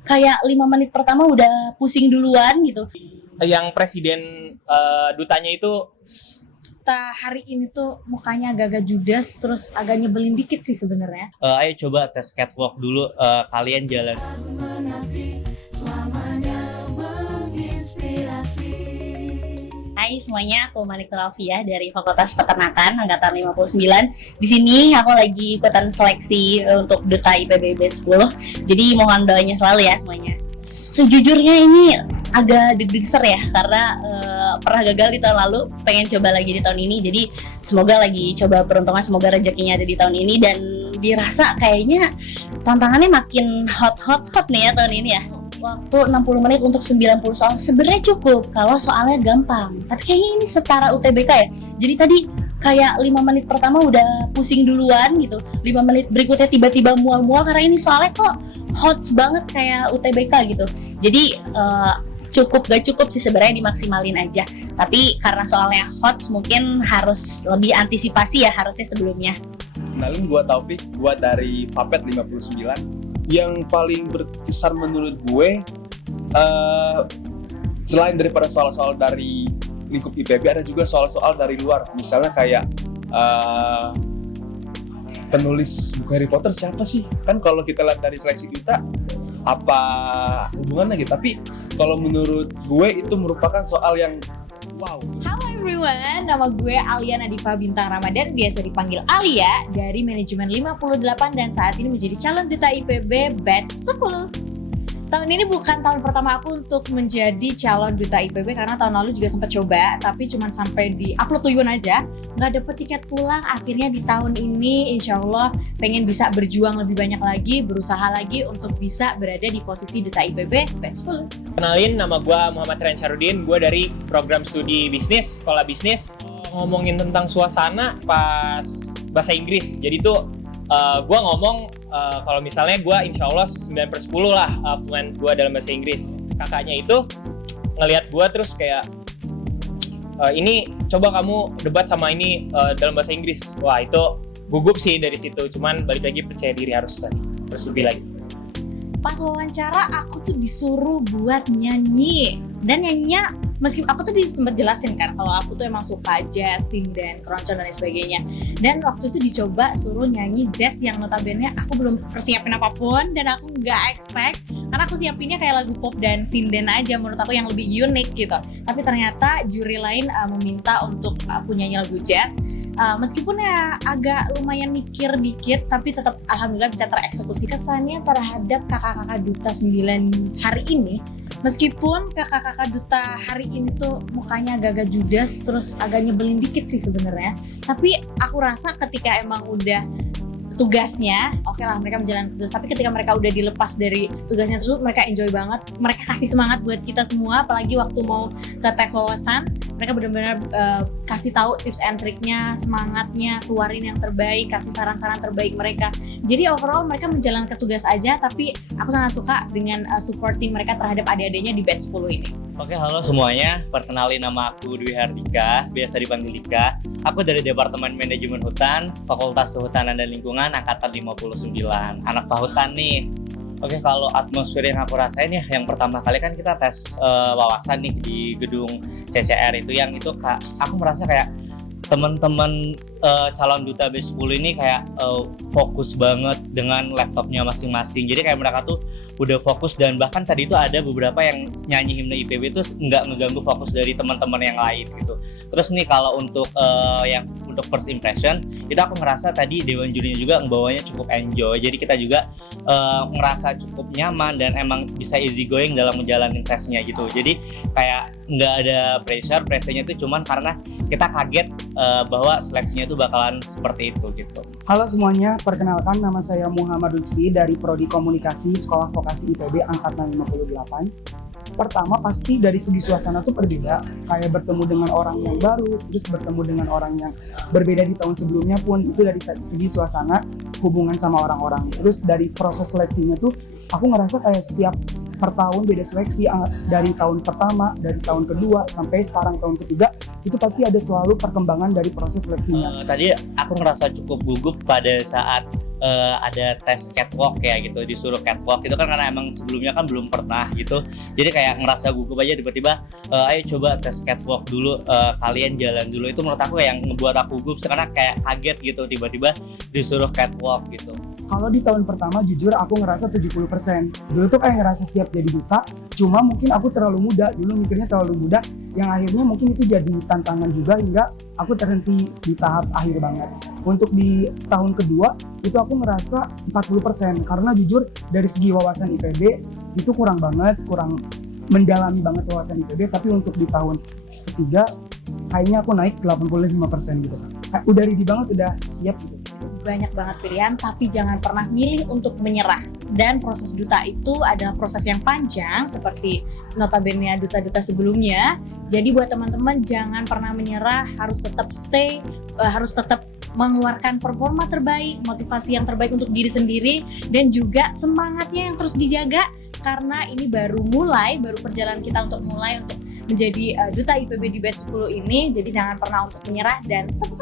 kayak 5 menit pertama udah pusing duluan gitu. Yang presiden dutanya itu Hari ini tuh mukanya agak-agak judes, terus agak nyebelin dikit sih sebenarnya. ayo coba tes catwalk dulu, kalian jalan. Hai semuanya, aku Manik Nuralfiah dari Fakultas Peternakan angkatan 59. Di sini aku lagi ikutan seleksi untuk Duta IPB B10. Jadi mohon doanya selalu ya semuanya. Sejujurnya ini agak deg-deger ya karena pernah gagal di tahun lalu, pengen coba lagi di tahun ini. Jadi semoga lagi coba peruntungan, semoga rezekinya ada di tahun ini dan dirasa kayaknya tantangannya makin hot nih ya tahun ini ya. Waktu 60 menit untuk 90 soal sebenarnya cukup kalau soalnya gampang. Tapi kayaknya ini setara UTBK ya. Jadi tadi kayak 5 menit pertama udah pusing duluan gitu. 5 menit berikutnya tiba-tiba mual-mual karena ini soalnya kok hot banget kayak UTBK gitu. Jadi cukup gak cukup sih sebenarnya, dimaksimalin aja. Tapi karena soalnya hot mungkin harus lebih antisipasi ya harusnya sebelumnya. Kenalin, gue Taufik, gue dari Fapet 59. Yang paling berkesan menurut gue, selain daripada soal-soal dari lingkup IPB, ada juga soal-soal dari luar. Misalnya kayak penulis buku Harry Potter siapa sih? Kan kalau kita lihat dari seleksi duta, apa hubungannya gitu. Tapi kalau menurut gue itu merupakan soal yang wow. Halo everyone, nama gue Alia Nadifa Bintang Ramadan, biasa dipanggil Alia, dari manajemen 58 dan saat ini menjadi calon duta IPB batch 10. Tahun ini bukan tahun pertama aku untuk menjadi calon duta IPB karena tahun lalu juga sempat coba, tapi cuma sampai di upload tuyun aja, nggak dapet tiket pulang. Akhirnya di tahun ini insya Allah pengen bisa berjuang lebih banyak lagi, berusaha lagi untuk bisa berada di posisi duta IPB batch 10. Kenalin, nama gue Muhammad Rian Syarudin, gue dari program studi bisnis, sekolah bisnis. Ngomongin tentang suasana pas bahasa Inggris, jadi tuh gue ngomong kalau misalnya gue insya Allah 9/10 lah fluent gue dalam bahasa Inggris. Kakaknya itu ngelihat gue terus kayak ini coba kamu debat sama ini dalam bahasa Inggris. Wah itu gugup sih dari situ, cuman balik lagi percaya diri harus lebih lagi. Pas wawancara aku tuh disuruh buat nyanyi, dan nyanyinya meskipun aku tuh sempat jelasin kan kalau aku tuh emang suka jazz, sinden, keroncong dan lain sebagainya. Dan waktu itu dicoba suruh nyanyi jazz yang notabene aku belum persiapin apapun dan aku nggak expect, karena aku siapinnya kayak lagu pop dan sinden aja menurut aku yang lebih unik gitu. Tapi ternyata juri lain meminta untuk aku nyanyi lagu jazz. Meskipun ya agak lumayan mikir dikit, tapi tetap alhamdulillah bisa tereksekusi. Kesannya terhadap kakak-kakak duta 9 hari ini, meskipun kakak-kakak duta hari ini tuh mukanya agak-agak judes, terus agak nyebelin dikit sih sebenarnya. Tapi aku rasa ketika emang udah tugasnya, oke lah mereka menjalankan tugas. Tapi ketika mereka udah dilepas dari tugasnya tersebut, mereka enjoy banget. Mereka kasih semangat buat kita semua, apalagi waktu mau ke tes wawasan. Mereka benar-benar kasih tahu tips and triknya, semangatnya, keluarin yang terbaik, kasih saran-saran terbaik mereka. Jadi overall mereka menjalankan tugas aja, tapi aku sangat suka dengan supporting mereka terhadap adik-adiknya di batch 10 ini. Oke, halo semuanya. Perkenalin, nama aku Dwi Hardika, biasa dipanggil Dika. Aku dari Departemen Manajemen Hutan, Fakultas Kehutanan dan Lingkungan, angkatan 59. Anak Fahutan nih. Oke, kalau atmosfer yang aku rasain ya, yang pertama kali kan kita tes wawasan nih di gedung CCR itu, yang itu aku merasa kayak teman-teman calon duta B10 ini kayak fokus banget dengan laptopnya masing-masing. Jadi kayak mereka tuh udah fokus, dan bahkan tadi itu ada beberapa yang nyanyi himne IPB itu nggak ngeganggu fokus dari teman-teman yang lain gitu. Terus nih kalau untuk yang untuk first impression itu aku ngerasa tadi dewan jurinya juga ngebawanya cukup enjoy. Jadi kita juga ngerasa cukup nyaman dan emang bisa easy going dalam menjalani tesnya gitu. Jadi kayak nggak ada pressure-nya itu cuman karena kita kaget bahwa seleksinya itu bakalan seperti itu gitu. Halo semuanya, perkenalkan nama saya Muhammad Lutfi dari Prodi Komunikasi Sekolah Vokasi IPB angkatan 58. Pertama pasti dari segi suasana tuh berbeda, kayak bertemu dengan orang yang baru, terus bertemu dengan orang yang berbeda di tahun sebelumnya pun, itu dari segi suasana, hubungan sama orang-orang. Terus dari proses seleksinya tuh aku ngerasa kayak setiap per tahun beda seleksi, dari tahun pertama, dari tahun kedua, sampai sekarang tahun ketiga, itu pasti ada selalu perkembangan dari proses seleksinya. Tadi aku ngerasa cukup gugup pada saat ada tes catwalk ya gitu, disuruh catwalk itu kan karena emang sebelumnya kan belum pernah gitu, jadi kayak ngerasa gugup aja tiba-tiba ayo coba tes catwalk dulu, kalian jalan dulu. Itu menurut aku yang ngebuat aku gugup karena kayak kaget gitu tiba-tiba disuruh catwalk gitu. Kalau di tahun pertama jujur aku ngerasa 70%. Dulu tuh kayak ngerasa siap jadi duta, cuma mungkin aku terlalu muda, dulu mikirnya terlalu muda, yang akhirnya mungkin itu jadi tantangan juga hingga aku terhenti di tahap akhir banget. Untuk di tahun kedua itu aku ngerasa 40% karena jujur dari segi wawasan IPB itu kurang banget, kurang mendalami banget wawasan IPB, tapi untuk di tahun ketiga kayaknya aku naik 85% gitu kan. Udah ready banget, udah siap gitu. Banyak banget pilihan, tapi jangan pernah milih untuk menyerah. Dan proses duta itu adalah proses yang panjang seperti notabene duta-duta sebelumnya. Jadi buat teman-teman jangan pernah menyerah, harus tetap stay, harus tetap mengeluarkan performa terbaik, motivasi yang terbaik untuk diri sendiri, dan juga semangatnya yang terus dijaga karena ini baru perjalanan kita untuk menjadi duta IPB di batch 10 ini. Jadi jangan pernah untuk menyerah dan tetap